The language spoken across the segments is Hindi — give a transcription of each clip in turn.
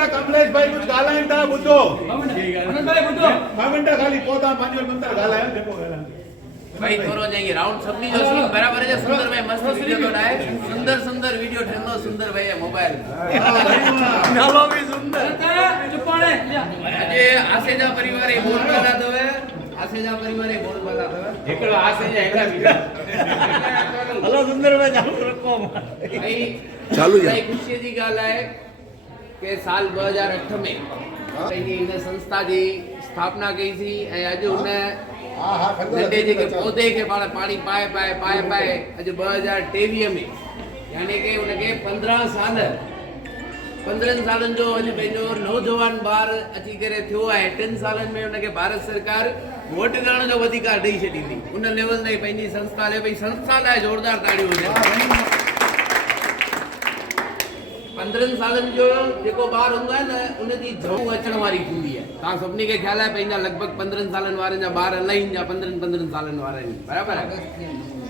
मिनट कमलेश भाई कुछ गालाइन था बुद्धो मिनट खाली पोता 5 मिनट गालायो देखो गाला भाई थोरो जाएंगे राउंड सबनी जो सीन बराबर है सुंदर भाई मस्त वीडियो तो डाए सुंदर वीडियो ठेंदो सुंदर भाई मोबाइल नालो भी सुंदर चुपाणे अजे आसेजा परिवार ए बोल वाला तो है आसेजा परिवार ए बोल वाला तो है एकलो आसेजा एकला वीडियो हलो सुंदर भाई चालू रखो भाई चालू भाई खुशी जी गाल है के साल 2008 में पंहिंजी इन संस्था जी स्थापना कई थी ऐं अॼु उन नंढे जेके पौधे खे पाण पाणी पाए अॼु 2023 में यानी कि उनखे 15 सालनि जो अॼु पंहिंजो नौजवान ॿार अची करे थियो आहे 3 सालनि में उनखे भारत सरकार वोट करण जो अधिकार ॾेई छॾींदी उन लेवल ताईं पंहिंजी संस्था लाइ भई संस्था लाइ ज़ोरदार ताड़ियूं हुजनि 15 सालनि जो जेको ॿार हूंदो आहे न उनजी जऊ अचण वारी थींदी आहे तव्हां सभिनी खे ख़्याल आहे पंहिंजा लॻभॻि 15 सालनि वारनि जा ॿार इलाही जा 15 सालनि वारा आहिनि बराबरि आहे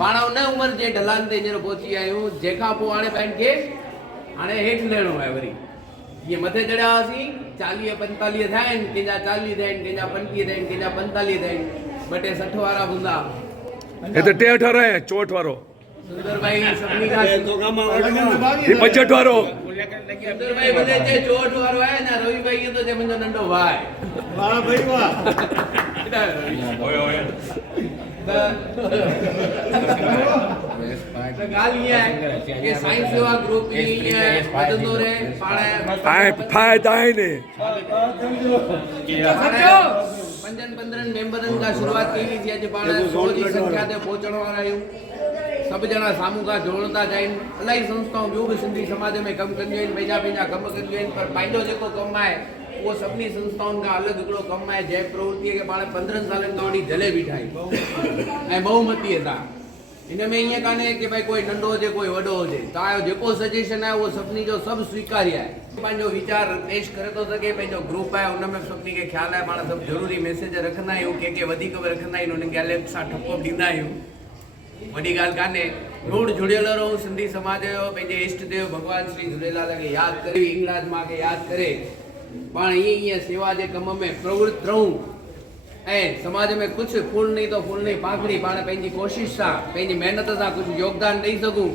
पाण उन उमिरि जे ढलान ते हींअर पहुची विया आहियूं जंहिंखां पोइ हाणे पाण खे हाणे हेठि लहिणो आहे वरी जीअं मथे चढ़िया हुआसीं 40-45 थिया आहिनि कंहिंजा 40 थिया आहिनि कंहिंजा 35 थिया आहिनि कंहिंजा 45 थिया आहिनि 2 60 वारा हूंदा ये तो 18 है 64 वारो सुंदर भाई सभिनी खां ये 65 वारो सुंदर भाई भले जे 64 वारो आहे ना रवि भाई तो जे मुंहिंजो नंढो भाउ आहे वाह भाई वाह ओए त ॻाल्हि ईअं आहे कि साइंस सेवा ग्रुप ईअं वधंदो रहे पाण फायदा आहिनि 15 मेंबरनि खां शुरूआत कई थी अॼु पाण 100 जी संख्या ते पहुचण वारा आहियूं सभु ॼणा साम्हूं खां जोड़नि था चाहिनि इलाही संस्थाऊं ॿियूं बि सिंधी समाज में कमु कंदियूं आहिनि पंहिंजा कमु कंदियूं आहिनि पर पंहिंजो जेको कमु आहे उहो सभिनी संस्थाउनि खां अलॻि हिकिड़ो कमु आहे जंहिं प्रवृत्तीअ खे पाण 15 सालनि खां वठी झले बीठा आहियूं ऐं बहुमतीअ सां हिन में ईअं कान्हे कि भाई कोई नंढो हुजे कोई वॾो हुजे तव्हांजो जेको सजेशन आहे उहो सभिनी जो सभु स्वीकार्य आहे पंहिंजो वीचार पेश करे थो सघे पंहिंजो ग्रुप आहे उन में सभिनी खे ख़्यालु आहे पाण सभु ज़रूरी मैसेज रखंदा आहियूं कंहिंखे वधीक बि रखंदा आहियूं उन्हनि खे अलॻि सां ठपो ॾींदा आहियूं वॾी ॻाल्हि कान्हे रूढ़ जुड़ियल रहो सिंधी समाज जो पंहिंजे इष्ट देव भॻवान श्री झूलेलाल खे यादि करे हिंगलाज मां खे यादि करे पाण ईअं सेवा जे कम में प्रवृत्त रहूं ऐं समाज में कुझु फूल नहीं तो फूल नहीं पाखड़ी पाण पंहिंजी कोशिशि सां पंहिंजी महिनत सां कुझु योगदान ॾेई सघूं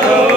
Oh